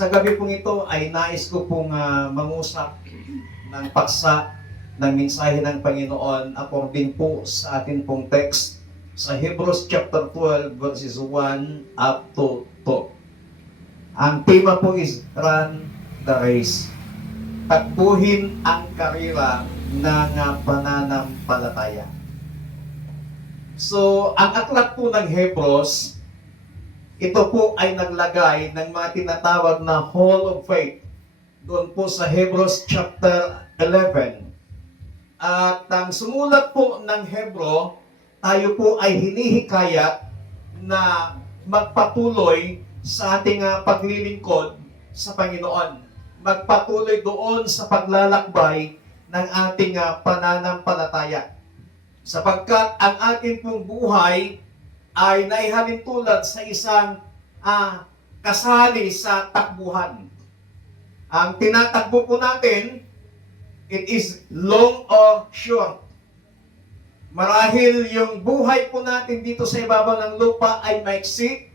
Sa gabi pong ito ay nais ko pong mangusap ng paksa ng mensahe ng Panginoon according po sa atin pong text sa Hebrews chapter 12 verses 1 up to 2. Ang tema po is Run the Race. Takbuhin ang karera ng pananampalataya. So, ang aklat po ng Hebrews, ito po ay naglagay ng mga tinatawag na Hall of Faith doon po sa Hebrews chapter 11. At ang sumulat po ng Hebro, tayo po ay hinihikayat na magpatuloy sa ating paglilingkod sa Panginoon. Magpatuloy doon sa paglalakbay ng ating pananampalataya. Sapagkat ang ating pong buhay ay naihalin tulad sa isang kasali sa takbuhan. Ang tinatakbo po natin, it is long or short. Marahil yung buhay po natin dito sa ibabaw ng lupa ay maiksi,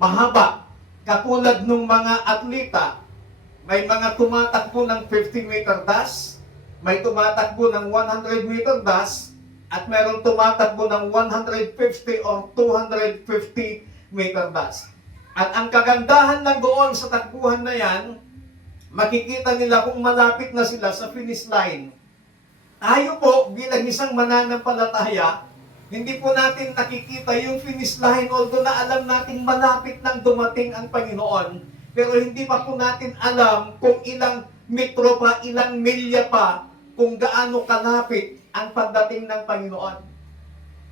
mahaba. Katulad ng mga atleta, may mga tumatakbo ng 50-meter dash, may tumatakbo ng 100-meter dash, at mayroong tumatakbo ng 150 o 250-meter dash. At ang kagandahan lang doon sa takbuhan na yan, makikita nila kung malapit na sila sa finish line. Tayo po, bilang isang mananampalataya, hindi po natin nakikita yung finish line, although na alam natin malapit nang dumating ang Panginoon, pero hindi pa po natin alam kung ilang metro pa, ilang milya pa, kung gaano kalapit ang pagdating ng Panginoon.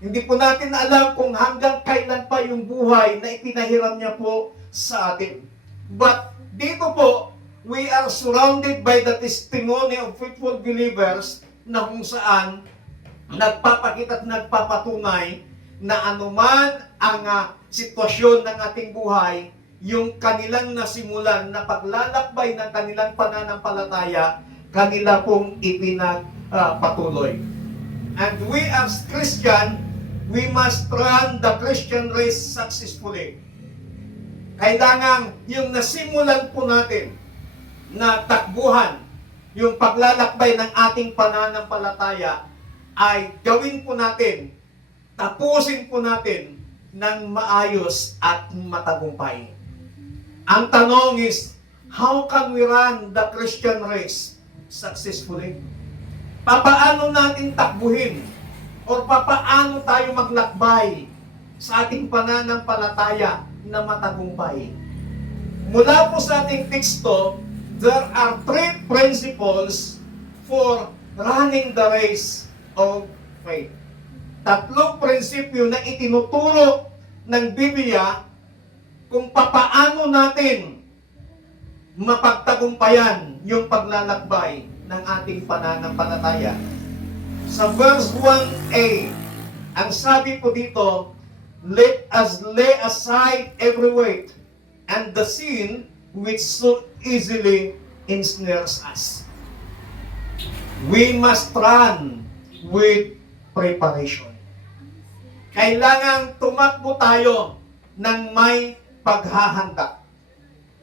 Hindi po natin alam kung hanggang kailan pa yung buhay na ipinahiram niya po sa atin. But dito po, we are surrounded by the testimony of faithful believers na kung saan nagpapakita at nagpapatunay na anuman ang sitwasyon ng ating buhay, yung kanilang nasimulan na paglalakbay ng kanilang pananampalataya, kanila pong ipinagpatuloy. And we as Christian, we must run the Christian race successfully. Kailangan yung nasimulan po natin na takbuhan, yung paglalakbay ng ating pananampalataya, ay gawin po natin, tapusin po natin ng maayos at matagumpay. Ang tanong is, how can we run the Christian race successfully? Papaano natin takbuhin o papaano tayo maglakbay sa ating pananampalataya na matagumpay? Mula po sa ating teksto, there are 3 principles for running the race of faith. 3 prinsipyo na itinuturo ng Biblia kung papaano natin mapagtagumpayan yung paglalakbay ng ating pananampalataya. Sa verse 1a, ang sabi po dito, let us lay aside every weight and the sin which so easily ensnares us. We must run with preparation. Kailangan tumakbo tayo ng may paghahanda.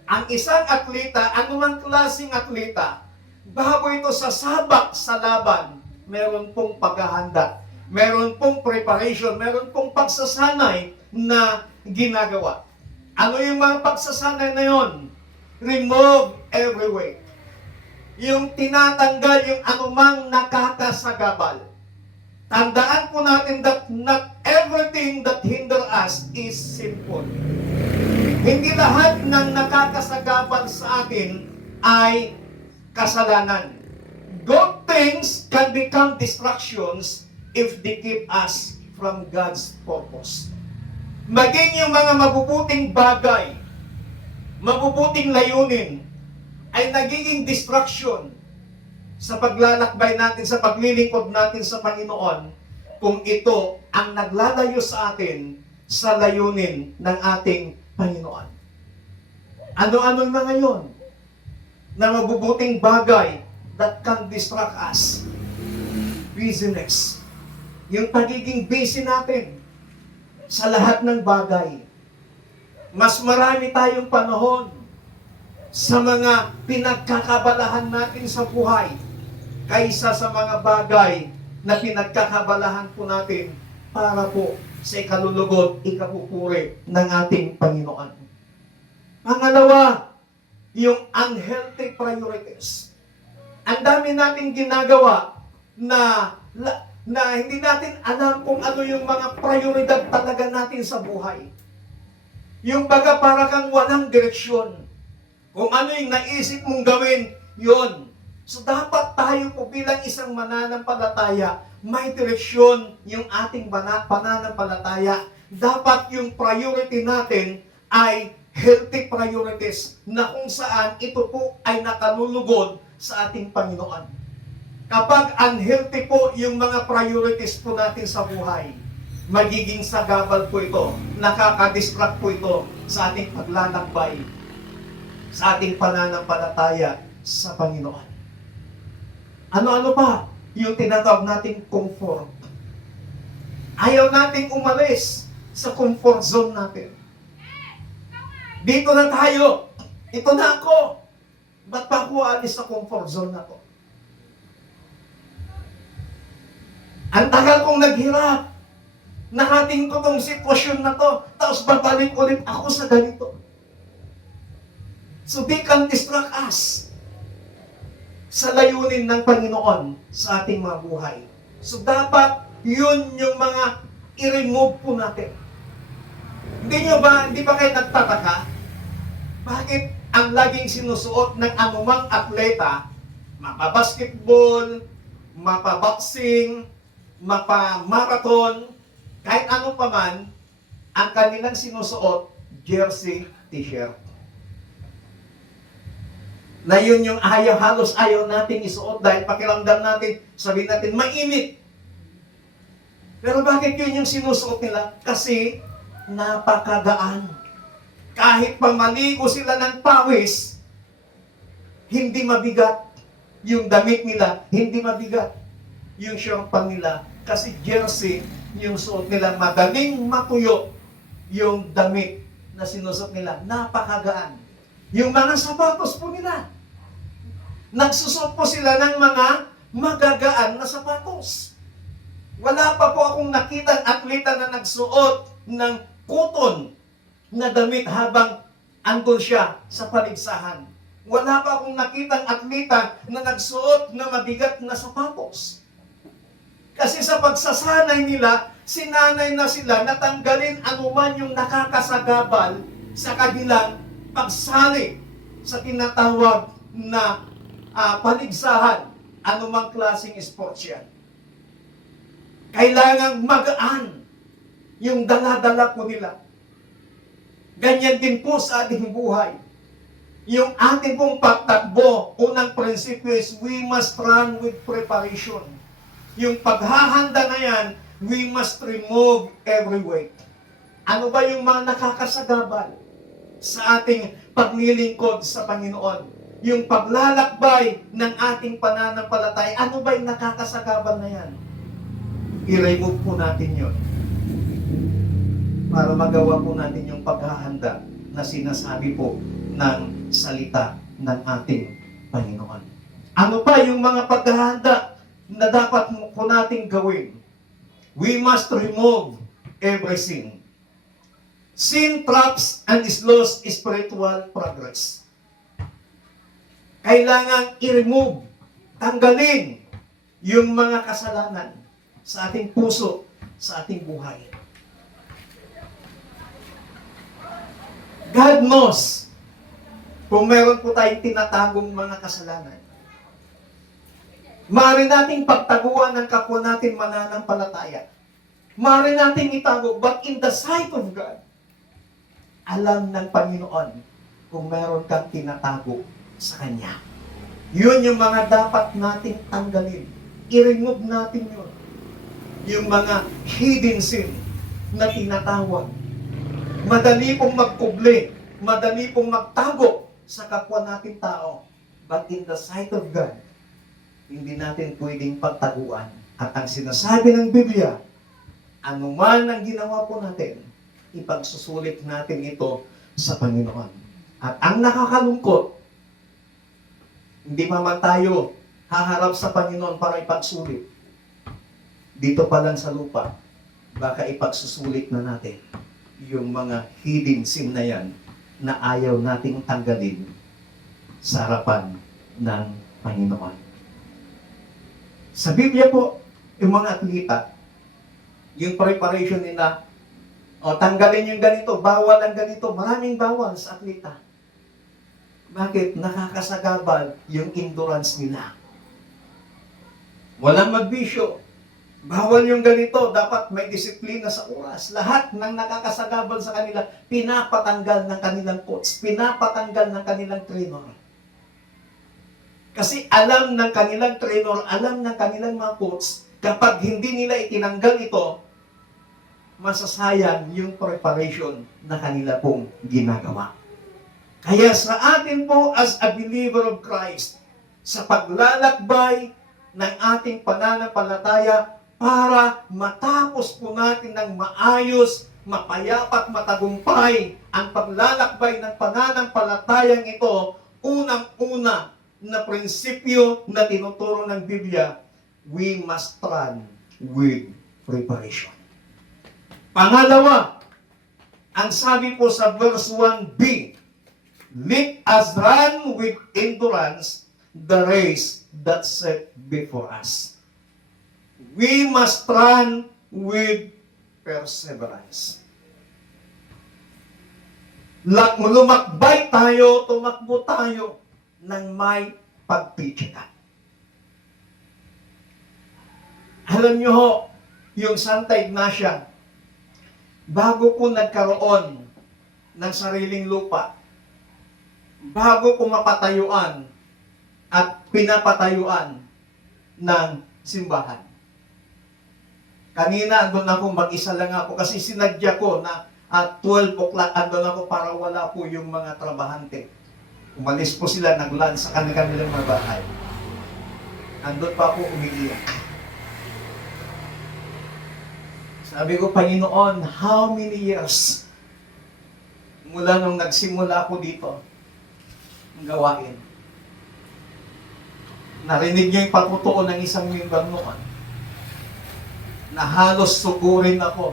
Ang isang atleta, anumang klaseng atleta, bago ito sasabak sa laban, meron pong paghahanda, meron pong preparation, meron pong pagsasanay na ginagawa. Ano yung mga pagsasanay na yon? Remove every weight. Yung tinatanggal yung anumang nakakasagabal. Tandaan po natin that not everything that hinder us is sinful. Hindi lahat ng nakakasagabal sa atin ay kasalanan. Good things can become distractions if they keep us from God's purpose. Maging yung mga mabubuting bagay, mabubuting layunin, ay nagiging distraction sa paglalakbay natin, sa paglilingkod natin sa Panginoon, kung ito ang naglalayo sa atin sa layunin ng ating Panginoon. Ano-ano mga yon na mabubuting bagay that can distract us? Busyness. Yung pagiging busy natin sa lahat ng bagay. Mas marami tayong panahon sa mga pinagkakabalahan natin sa buhay kaysa sa mga bagay na pinagkakabalahan po natin para po sa ikalulugod, ikapupuri ng ating Panginoon. Pangalawa, yung unhealthy priorities. Ang dami nating ginagawa na hindi natin alam kung ano yung mga prioridad talaga natin sa buhay. Yung baga para kang walang direksyon. Kung ano yung naisip mong gawin, yun. So dapat tayo po bilang isang mananampalataya, may direksyon yung ating pananampalataya. Dapat yung priority natin ay healthy priorities na kung saan ito po ay nakalulugod sa ating Panginoon. Kapag unhealthy po yung mga priorities po natin sa buhay, magiging sagabal po ito, nakakadistract po ito sa ating paglalakbay, sa ating pananampalataya sa Panginoon. Ano-ano pa? Yung tinatawag nating comfort. Ayaw nating umalis sa comfort zone natin. Dito na tayo. Ito na ako. Ba't pa ako alis sa comfort zone na to? Ang tagal kong naghirap. Nakating ko tong sitwasyon na to. Tapos babalik ulit ako sa ganito. So they can distract us sa layunin ng Panginoon sa ating mga buhay. So dapat yun yung mga i-remove po natin. Hindi ba kayo nagtataka? Bakit ang laging sinusuot ng anumang atleta, mapa-basketball, mapa-boxing, mapa-marathon, kahit ano pa man, ang kanilang sinusuot, jersey, t-shirt. Na yun yung halos ayaw natin isuot dahil pakiramdam natin, sabihin natin, mainit. Pero bakit yun yung sinusuot nila? Kasi napakagaan. Kahit pamaligo sila ng pawis, hindi mabigat. Yung damit nila, hindi mabigat. Yung shortan nila, kasi jersey, yung suot nila, madaling matuyo. Yung damit na sinusuot nila, napakagaan. Yung mga sapatos po nila, nagsusot po sila ng mga magagaan na sapatos. Wala pa po akong nakitang atleta na nagsuot ng cotton na damit habang andun siya sa paligsahan. Wala pa akong nakitang atleta na nagsuot na mabigat na sapatos. Kasi sa pagsasanay nila, sinanay na sila natanggalin anuman yung nakakasagabal sa kanilang pagsali sa tinatawag na paligsahan, anumang klaseng sports yan. Kailangang magaan yung dala-dala po nila. Ganyan din po sa ating buhay. Yung ating pong pagtakbo, unang prinsipyo is we must run with preparation. Yung paghahanda na yan, we must remove every weight. Ano ba yung mga nakakasagabal sa ating paglilingkod sa Panginoon? Yung paglalakbay ng ating pananampalataya, ano ba yung nakakasagabal na yan? I-remove po natin yun para magawa po natin yung paghahanda na sinasabi po ng salita ng ating Panginoon. Ano pa yung mga paghahanda na dapat po nating gawin? We must remove everything. Sin traps and slows spiritual progress. Kailangan i-remove, tanggalin yung mga kasalanan sa ating puso, sa ating buhay. God knows kung meron po tayong tinatagong mga kasalanan. Maaari nating pagtaguan ng kapwa natin mananampalataya. Maaari nating itago, but in the sight of God, alam ng Panginoon kung meron kang tinatago sa Kanya. Yun yung mga dapat nating tanggalin. I-remove natin yun. Yung mga hidden sin na tinatawag. Madali pong magkubli, madali pong magtago sa kapwa nating tao. But in the sight of God, hindi natin pwedeng pagtaguan. At ang sinasabi ng Biblia, anuman ang ginawa po natin, ipagsusulit natin ito sa Panginoon. At ang nakakalungkot, Hindi pa man tayo haharap sa Panginoon para ipagsulit. Dito pa lang sa lupa, baka ipagsusulit na natin yung mga hidden sin na yan na ayaw nating tanggalin sa harapan ng Panginoon. Sa Biblia po, yung mga atleta, yung preparation nila, o tanggalin yung ganito, bawal ang ganito, maraming bawal sa atleta. Bakit? Nakakasagabal yung endurance nila. Walang magbisyo. Bawal yung ganito, dapat may disiplina sa oras. Lahat ng nakakasagabal sa kanila, pinapatanggal ng kanilang coach, pinapatanggal ng kanilang trainer. Kasi alam ng kanilang trainer, alam ng kanilang mga coach, kapag hindi nila itinanggal ito, masasayang yung preparation na kanila pong ginagawa. Kaya sa atin po as a believer of Christ, sa paglalakbay ng ating pananampalataya, para matapos po natin ng maayos, mapayapa at matagumpay ang paglalakbay ng pananampalatayang ito, unang-una na prinsipyo na tinuturo ng Biblia, we must run with preparation. Pangalawa, ang sabi po sa verse 1b, let us run with endurance the race that's set before us. We must run with perseverance. Lumakbay tayo, tumakbo tayo ng may pagtitiyaga. Alam niyo ho, yung Santa Ignacia, bago po nagkaroon ng sariling lupa, bago po mapatayuan at pinapatayuan ng simbahan. Kanina, andun ako, mag-isa lang ako kasi sinadya ko na at 12 o'clock andun ako para wala po yung mga trabahante. Umalis po sila, nag-lunch sa kanilang mga bahay. Andun pa ako umiiyak. Sabi ko, Panginoon, how many years mula nung nagsimula ako dito ang gawain? Narinig niyo yung patutuo ng isang member noon na halos sugurin ako.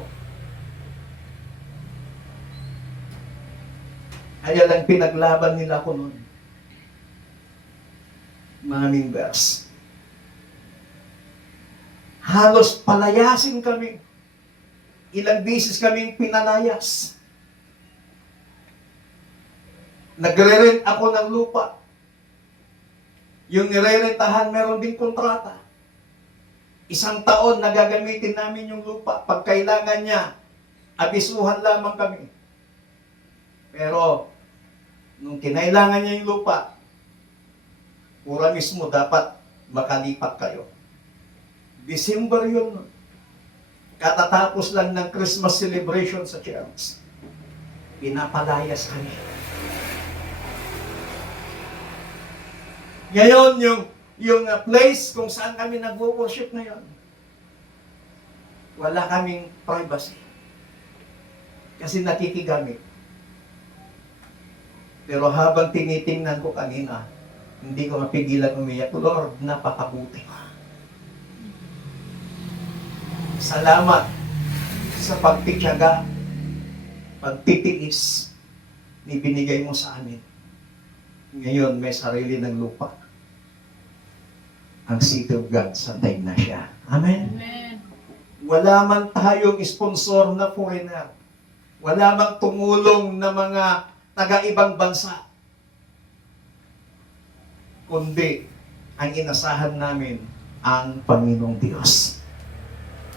Kaya lang pinaglaban nila ako noon. Mga members. Halos palayasin kami. Ilang beses kaming pinalayas. Nagre-rent ako ng lupa. Yung nire-rentahan, meron din kontrata. 1 taon na gagamitin namin yung lupa. Pag kailangan niya, abisuhan lamang kami. Pero, nung kinailangan niya yung lupa, pura mismo dapat makalipat kayo. December yun. Katatapos lang ng Christmas celebration sa church. Pinapalayas kami. Ngayon, yung place kung saan kami nag-worship ngayon, wala kaming privacy. Kasi nakikigamit. Pero habang tinitingnan ko kanina, hindi ko mapigilan umiyak. Lord, napakabuti. Salamat sa pagtitiyaga, pagtitiis na ibinigay mo sa amin. Ngayon, may sarili ng lupa. Ang City of God, Santa Ignacia. Amen? Amen. Wala man tayong sponsor na foreigner. Wala mang tumulong na mga taga-ibang bansa. Kundi, ang inasahan namin, ang Panginoong Diyos.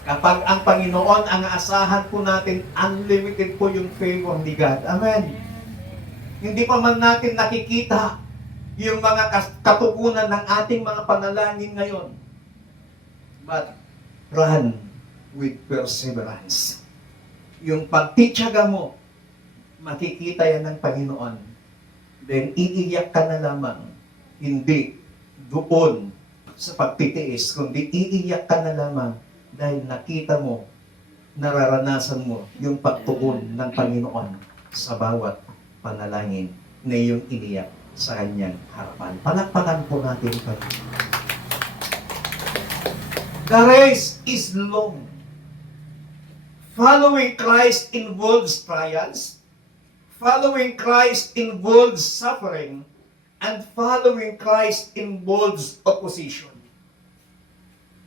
Kapag ang Panginoon ang aasahan po natin, unlimited po yung favor ni God. Amen? Hindi pa man natin nakikita yung mga katugunan ng ating mga panalangin ngayon. But, run with perseverance. Yung pagtitiyaga mo, makikita yan ng Panginoon. Then, iiyak ka na lamang. Hindi doon sa pagtitiis, kundi iiyak ka na lamang dahil nakita mo, nararanasan mo yung pagtugon ng Panginoon sa bawat panalangin na iyong iniyak sa kanyang harapan. Palakpakan po natin pa. The race is long. Following Christ involves trials. Following Christ involves suffering. And following Christ involves opposition.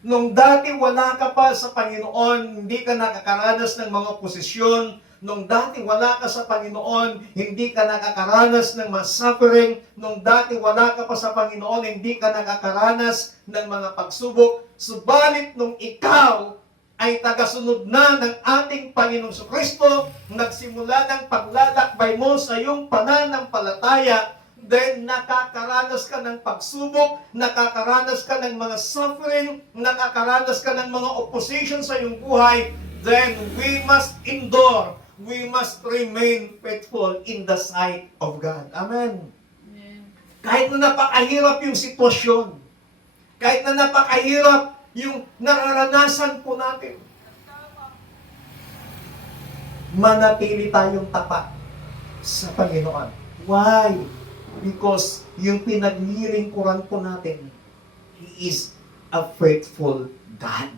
Nung dati wala ka pa sa Panginoon, hindi ka nakakaranas ng mga oposisyon. Nung dati wala ka sa Panginoon, hindi ka nakakaranas ng mga suffering. Nung dati wala ka pa sa Panginoon, hindi ka nakakaranas ng mga pagsubok. Subalit nung ikaw ay tagasunod na ng ating Panginoong Kristo, nagsimula ng paglalakbay mo sa iyong pananampalataya, then nakakaranas ka ng pagsubok, nakakaranas ka ng mga suffering, nakakaranas ka ng mga opposition sa iyong buhay, then we must endure, we must remain faithful in the sight of God. Amen. Kahit na napakahirap yung sitwasyon, kahit na napakahirap yung nararanasan po natin, manatili tayong tapat sa Panginoon. Why? Because yung pinaglilingkuran po natin, He is a faithful God.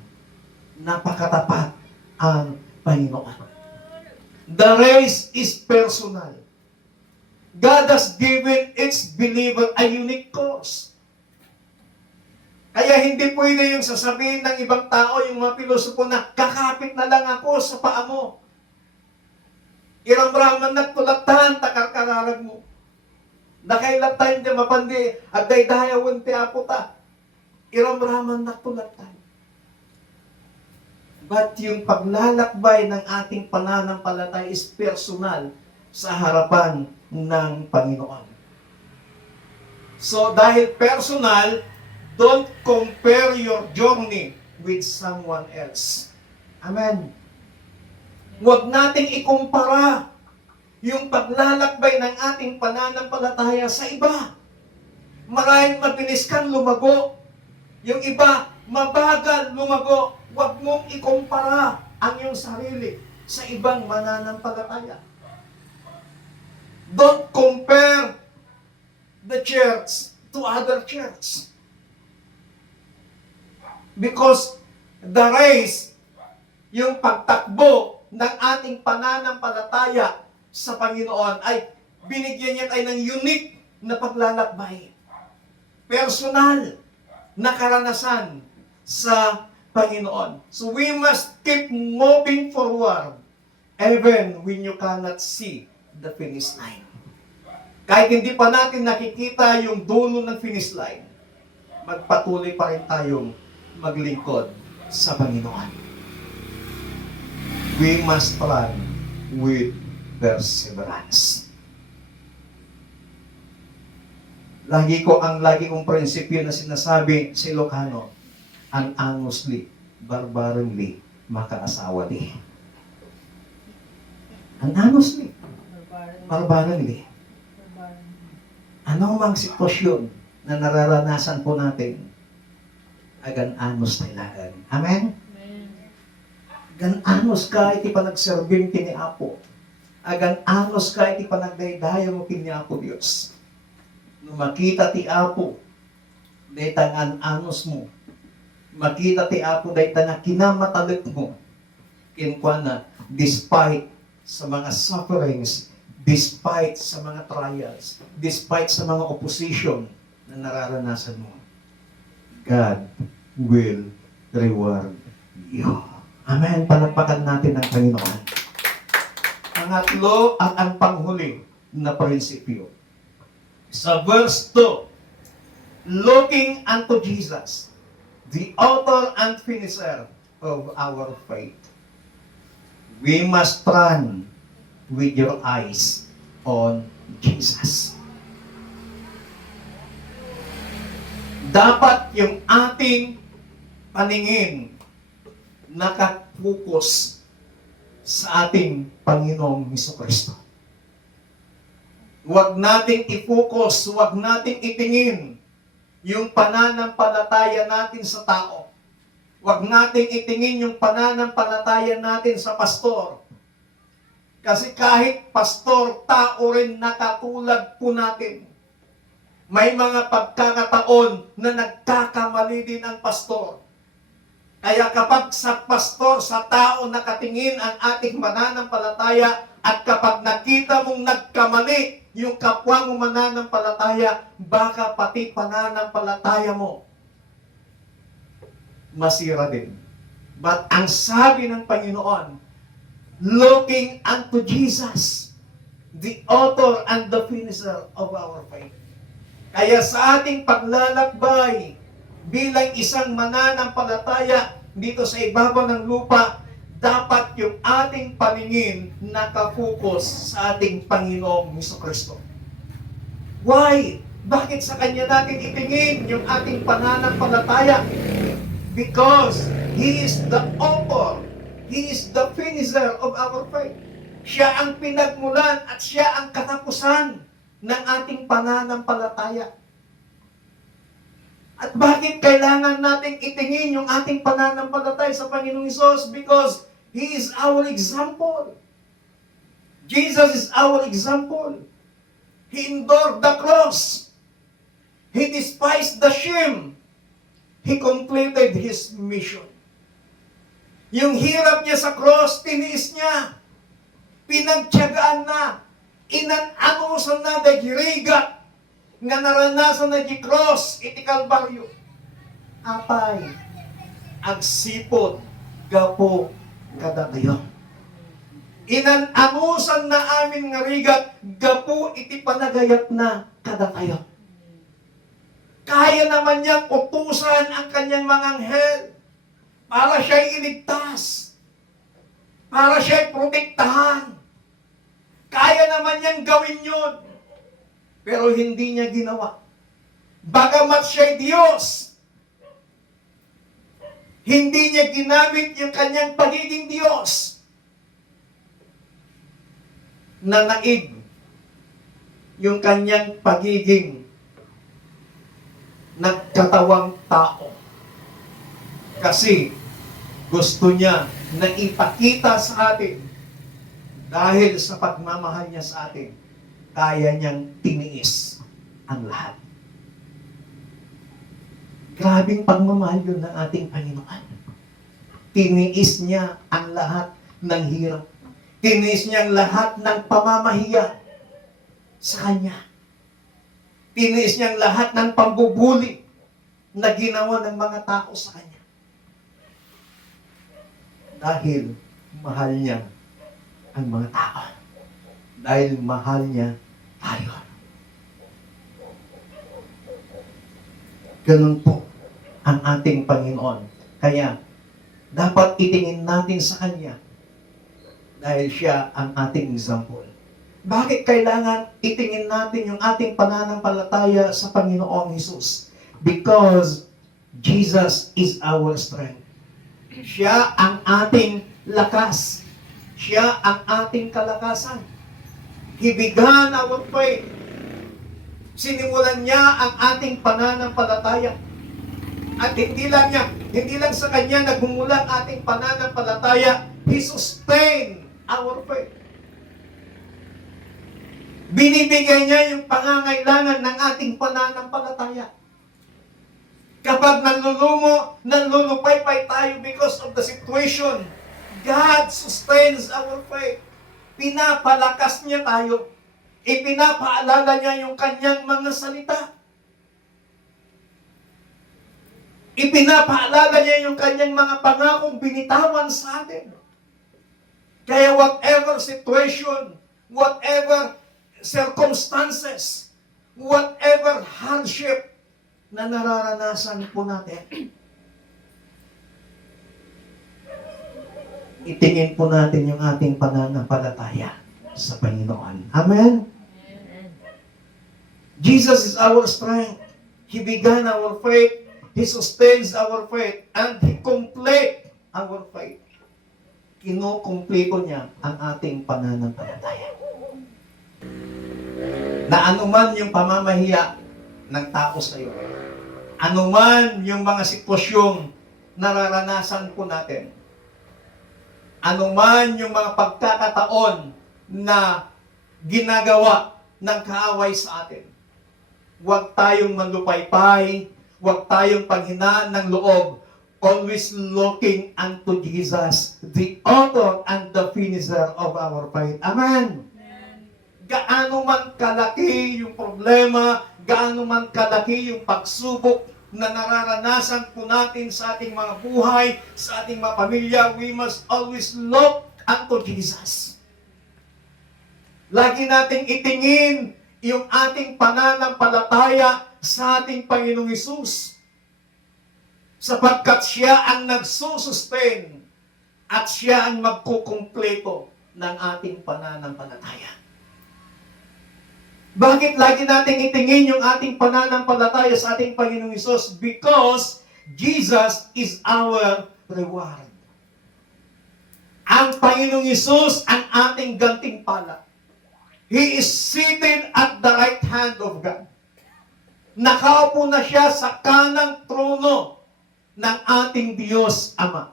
Napakatapat ang Panginoon. The race is personal. God has given each believer a unique cause. Kaya hindi pwede yung sasabihin ng ibang tao, yung mga pilosopo na kakapit na lang ako sa paa mo. Iramraman na tulatan, takarkararag mo. Nakailatan di mapandi, at daydayawan ti aputa. Iramraman na tulatan. But yung paglalakbay ng ating pananampalataya is personal sa harapan ng Panginoon. So dahil personal, don't compare your journey with someone else. Amen. Huwag nating ikumpara yung paglalakbay ng ating pananampalataya sa iba. Maraming mabilis kang lumago. Yung iba, mabagal lumago. Huwag mong ikumpara ang iyong sarili sa ibang mananampalataya. Don't compare the church to other church. Because the race, yung pagtakbo ng ating pananampalataya sa Panginoon ay binigyan niya tayo ng unique na paglalakbay. Personal na karanasan sa Panginoon. So we must keep moving forward even when you cannot see the finish line. Kahit hindi pa natin nakikita yung dulo ng finish line, magpatuloy pa rin tayong maglingkod sa Panginoon. We must run with perseverance. Lagi kong prinsipyo na sinasabi sa Ilocano, honestly, barbarengly, makaasawa di. Honestly, barbarengly. Ano mang sitwasyon na nararanasan po natin, agan-anos taylaan. Amen? Agan-anos ka, iti panagserbing kini Apo. Agan-anos ka, iti panagdaydaya mo kini Apo Diyos. Nung makita ti Apo, dayta anos mo. Makita ti Apo, dayta na kinamatalit mo. Kinkwa na, despite sa mga sufferings, despite sa mga trials, despite sa mga opposition na nararanasan mo, God will reward you. Amen. Palakpakan natin ang Panginoon. Pangatlo at ang panghuli na prinsipyo. Sa verse 2, looking unto Jesus, the author and finisher of our faith. We must run with your eyes on Jesus. Dapat yung ating paningin nakapokus sa ating Panginoong Hesukristo. Huwag nating i-focus, huwag nating itingin yung pananampalataya natin sa tao. Huwag nating itingin yung pananampalataya natin sa pastor. Kasi kahit pastor, tao rin nakatulad po natin. May mga pagkakataon na nagkakamali din ang pastor. Kaya kapag sa pastor, sa tao nakatingin ang ating mananampalataya, at kapag nakita mong nagkamali yung kapwa mo mananampalataya, baka pati pananampalataya mo masira din. But ang sabi ng Panginoon, looking unto Jesus, the author and the finisher of our faith. Kaya sa ating paglalakbay bilang isang mananampalataya dito sa ibabaw ng lupa, dapat yung ating paningin nakapokus sa ating Panginoong Hesukristo. Why? Bakit sa Kanya natin itingin yung ating pananampalataya? Because He is the author, He is the finisher of our faith. Siya ang pinagmulan at Siya ang katapusan ng ating pananampalataya. At bakit kailangan nating itingin yung ating pananampalataya sa Panginoong Hesus? Because He is our example. Jesus is our example. He endured the cross. He despised the shame. He completed His mission. Yung hirap niya sa cross, tiniis niya. Pinagtiyagaan na. Inananusan na dagirigat nga naranasan na di cross iti Kalbaryo. Apay, agsipod, gapo, kadagayon. Inananusan na amin nga rigat, gapo iti panagayat na kadagayon. Kaya naman niyang utusan ang kanyang mga anghel para siya'y iligtas, para siya'y protektahan. Kaya naman niyang gawin yun, pero hindi niya ginawa. Bagamat siya'y Diyos, hindi niya ginamit yung kanyang pagiging Diyos na naig yung kanyang pagiging nagkatawang tao. Kasi gusto niya na ipakita sa atin, dahil sa pagmamahal niya sa atin, kaya niyang tiniis ang lahat. Grabing pagmamahal yun ng ating Panginoon. Tiniis niya ang lahat ng hirap. Tiniis niya ang lahat ng pamamahiya sa Kanya. Tiniis niya ang lahat ng pambubuli na ginawa ng mga tao sa Kanya. Dahil mahal niya ang mga tao. Dahil mahal niya tayo. Ganun po ang ating Panginoon. Kaya, dapat itingin natin sa Kanya dahil Siya ang ating example. Bakit kailangan itingin natin yung ating pananampalataya sa Panginoong Hesus? Because Jesus is our strength. Siya ang ating lakas. Siya ang ating kalakasan. He began our faith. Sinimulan niya ang ating pananampalataya. At hindi lang sa Kanya nagmumula ang ating pananampalataya, He sustained our faith. Binibigay niya yung pangangailangan ng ating pananampalataya. Kapag nanlulupay-pay tayo because of the situation, God sustains our faith. Pinapalakas niya tayo. Ipinapaalala niya yung kanyang mga salita. Ipinapaalala niya yung kanyang mga pangakong binitawan sa atin. Kaya whatever situation, whatever circumstances, whatever hardship na nararanasan po natin, itingin po natin yung ating pananampalataya sa Panginoon. Amen? Jesus is our strength. He began our faith. He sustains our faith. And He complete our faith. Kinukumpleto niya ang ating pananampalataya. Na anuman yung pamamahiya ng tao sa iyo, anuman yung mga sitwasyong nararanasan po natin, anuman yung mga pagkakataon na ginagawa ng kaaway sa atin, Huwag tayong manlupaypay, huwag tayong panghinaan ng loob, always looking unto Jesus, the author and the finisher of our faith. Amen. Gaano man kalaki yung problema, gaano man kalaki yung pagsubok na nararanasan po natin sa ating mga buhay, sa ating mga pamilya, we must always look unto Jesus. Lagi nating itingin yung ating pananampalataya sa ating Panginoong Hesus, sapagkat siya ang nagsusustain at siya ang magkukumpleto ng ating pananampalataya. Bakit lagi nating itingin yung ating pananampalataya sa ating Panginoong Hesus? Because Jesus is our reward. Ang Panginoong Hesus ang ating gantimpala. He is seated at the right hand of God. Nakaupo na siya sa kanang trono ng ating Diyos Ama.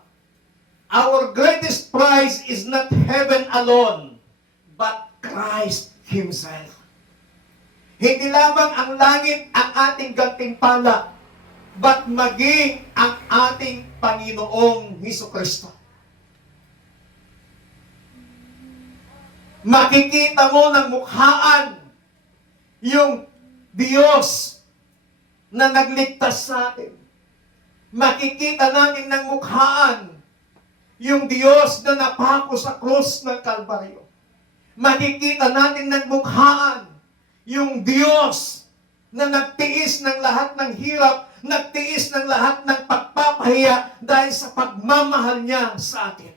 Our greatest prize is not heaven alone, but Christ Himself. Hindi lamang ang langit ang ating gantimpala, but maging ang ating Panginoong Hesukristo. Makikita mo ng mukhaan yung Diyos na nagligtas sa atin. Makikita natin ng mukhaan yung Diyos na napako sa krus ng Kalbaryo. Makikita natin ng mukhaan yung Diyos na nagtiis ng lahat ng hirap, nagtiis ng lahat ng pagpapahiya dahil sa pagmamahal niya sa atin.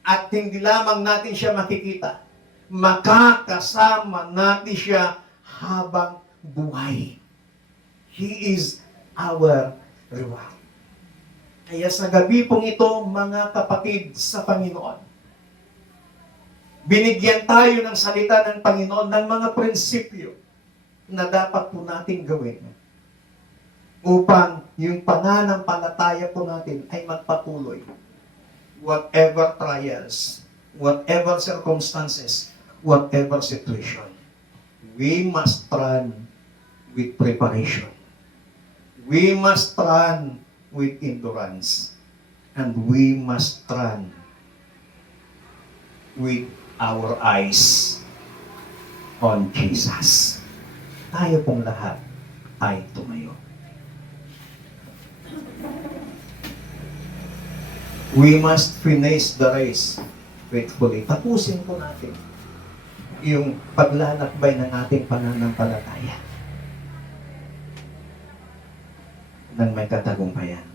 At hindi lamang natin siya makikita, makakasama natin siya habang buhay. He is our reward. Kaya sa gabi pong ito, mga kapatid sa Panginoon, binigyan tayo ng salita ng Panginoon ng mga prinsipyo na dapat po natin gawin upang yung pananampalataya po natin ay magpatuloy. Whatever trials, whatever circumstances, whatever situation, we must run with preparation. We must run with endurance. And we must run with our eyes on Jesus. Tayo pong lahat ay tumayo. We must finish the race faithfully. Tapusin po natin yung paglalakbay ng ating pananampalataya ng may katagumpayan.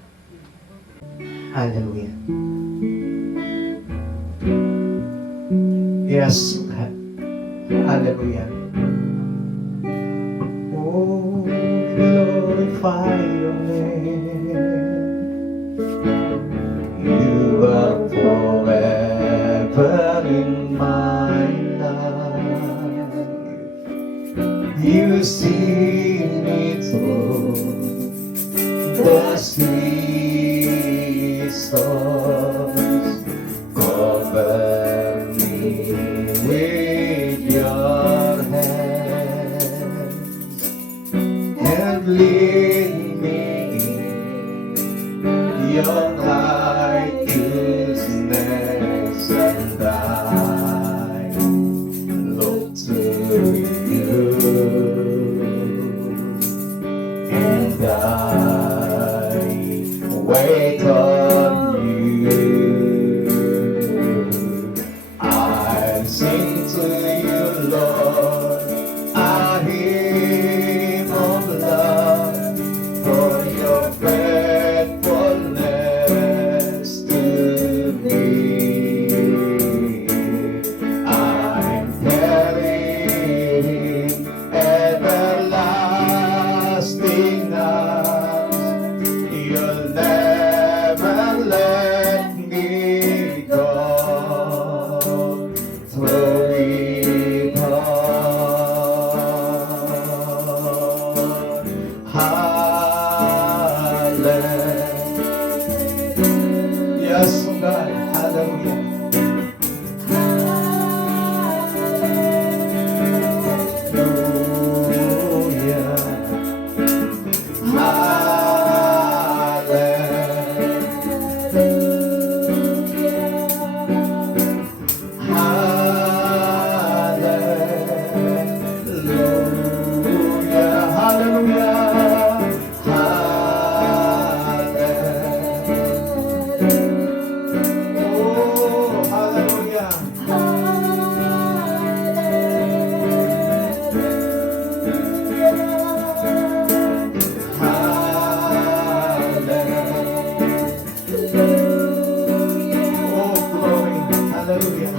Hallelujah. Yes, God. Hallelujah. Oh, glorify your name. You are forever in my life. You see me through the sweet storms. Cover me with your hands and lead me in your righteousness, and I look to you, and I wait on you. I sing to you, Lord, a hymn of love for your faithfulness to me. I'm carrying everlasting love. Hallelujah. Hallelujah. Oh, hallelujah. Oh, glory. Hallelujah.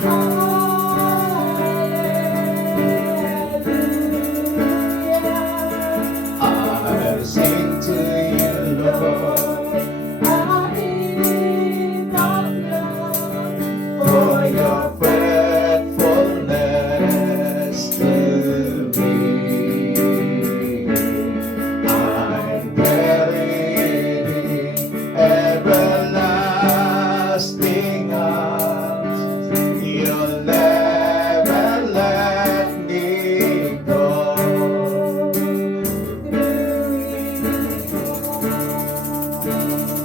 I'll sing to you, Lord, for your faithfulness to me. I'm carried in everlasting arms. You'll never let me go.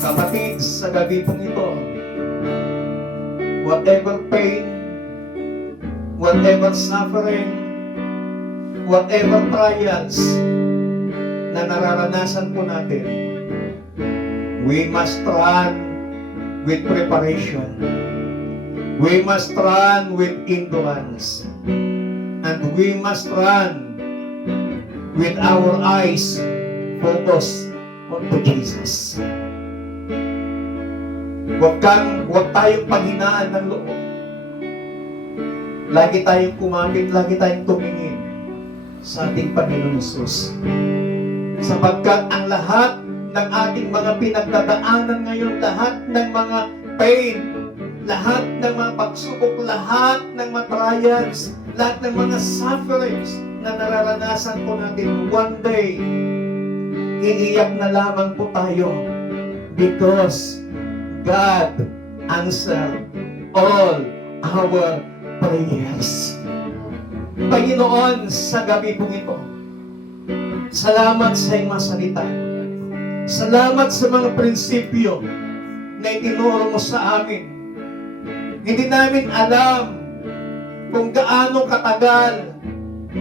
Kapatid, sa gabi pong ito, whatever pain, whatever suffering, whatever trials na nararanasan po natin, we must run with preparation. We must run with endurance. And we must run with our eyes focused onto Jesus. Huwag tayong panghinaan ng loob. Lagi tayong kumapit, lagi tayong tumingin sa ating Panginoon Hesus. Sapagkat ang lahat ng ating mga pinagdadaanan ngayon, lahat ng mga pain, lahat ng mga pagsubok, lahat ng mga trials, lahat ng mga sufferings na nararanasan po natin, one day, iiyak na lamang po tayo because God answered all our prayers. Panginoon, sa gabi pong ito, salamat sa iyong mga salita. Salamat sa mga prinsipyo na itinuro mo sa amin. Hindi namin alam kung gaano katagal,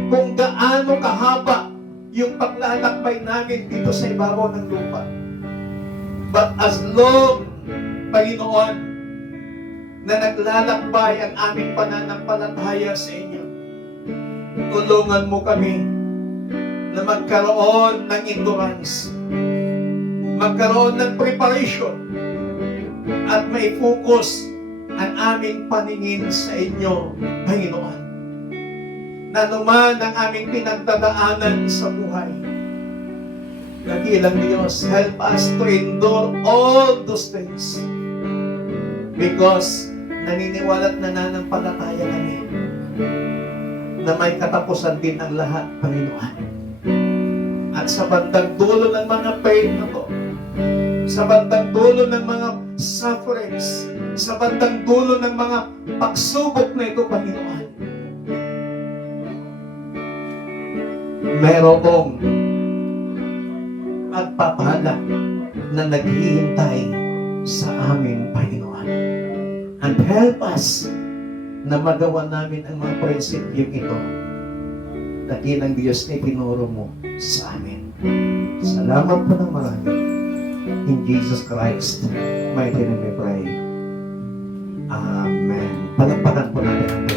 kung gaano kahaba yung paglalakbay namin dito sa ibabaw ng lupa. But as long, Panginoon, na naglalakbay ang aming pananampalataya sa inyo, tulungan mo kami na magkaroon ng endurance, magkaroon ng preparation, at mai-focus ang aming paningin sa inyo, Panginoon. Na naman ang aming pinagdadaanan sa buhay. Nagilang Diyos, help us to endure all those things. Because naniniwala at nananampalataya kami na may katapusan din ang lahat, Panginoon. At sa bandang dulo ng mga pain na to, sa bandang dulo ng mga sufferings, sa bandang dulo ng mga pagsubok na ito, Panginoon, merong magpapala na naghihintay sa amin, Panginoon. And help us na magawa namin ang mga prinsipyong ito. Dakilang Diyos na itinuro mo sa amin. Salamat po ng marami. In Jesus Christ, mighty name we pray. Amen. Palakpakan po natin ang